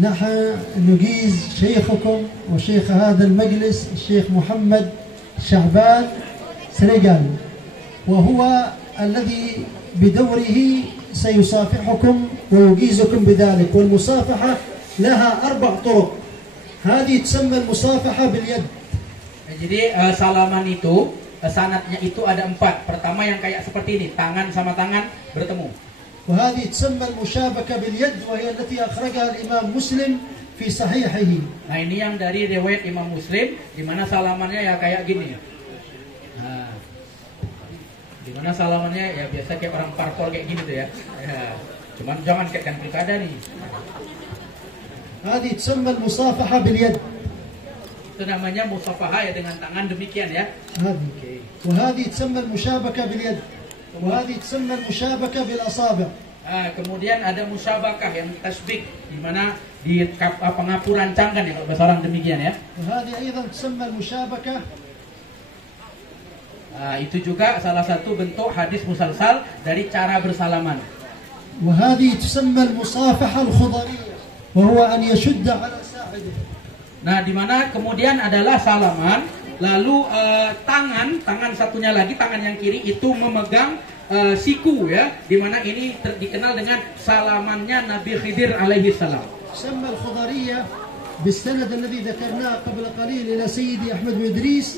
نحن نجيز شيخكم وشيخ هذا المجلس الشيخ محمد شعبان سريجان، وهو الذي بدوره سيصافحكم ويجيزكم بذلك. والمصافحة لها 4 طرق، هذه تسمى المصافحة باليد. Jadi salaman itu sanatnya itu ada 4. Pertama yang kayak seperti ini, tangan sama tangan bertemu. وهذه تسمى المشابكة باليد وهي التي أخرجها الإمام مسلم في صحيحه. Nah, ini yang dari riwayat Imam Muslim, di mana salamannya ya kayak gini. Nah, di mana salamannya ya biasa kayak orang parpol kayak gini tuh ya. Cuman jangan kaitkan pilkada nih. هذه تسمى المصافحة باليد. Itu namanya musafaha ya, dengan tangan demikian ya. هذه وهذه تسمى المشابكة باليد وهذه تسمى المشابكة بالأصابع. Kemudian ada musyabakah yang tasbih, di mana di pengapuran cangkan ya, kalau bahasa orang demikian ya. وهذه أيضا تسمى المشابكة. Itu juga salah satu bentuk hadis musalsal dari cara bersalaman. وهذه تسمى المصافحة الخضرية وهو أن يشد على ساعده. Nah, di mana kemudian adalah salaman, lalu tangan satunya lagi, tangan yang kiri itu memegang siku ya, di mana ini dikenal dengan salamannya Nabi Khidir alaihi salam. تسمى الخضرية بالسند الذي ذكرناه قبل قليل إلى سيدي أحمد بن إدريس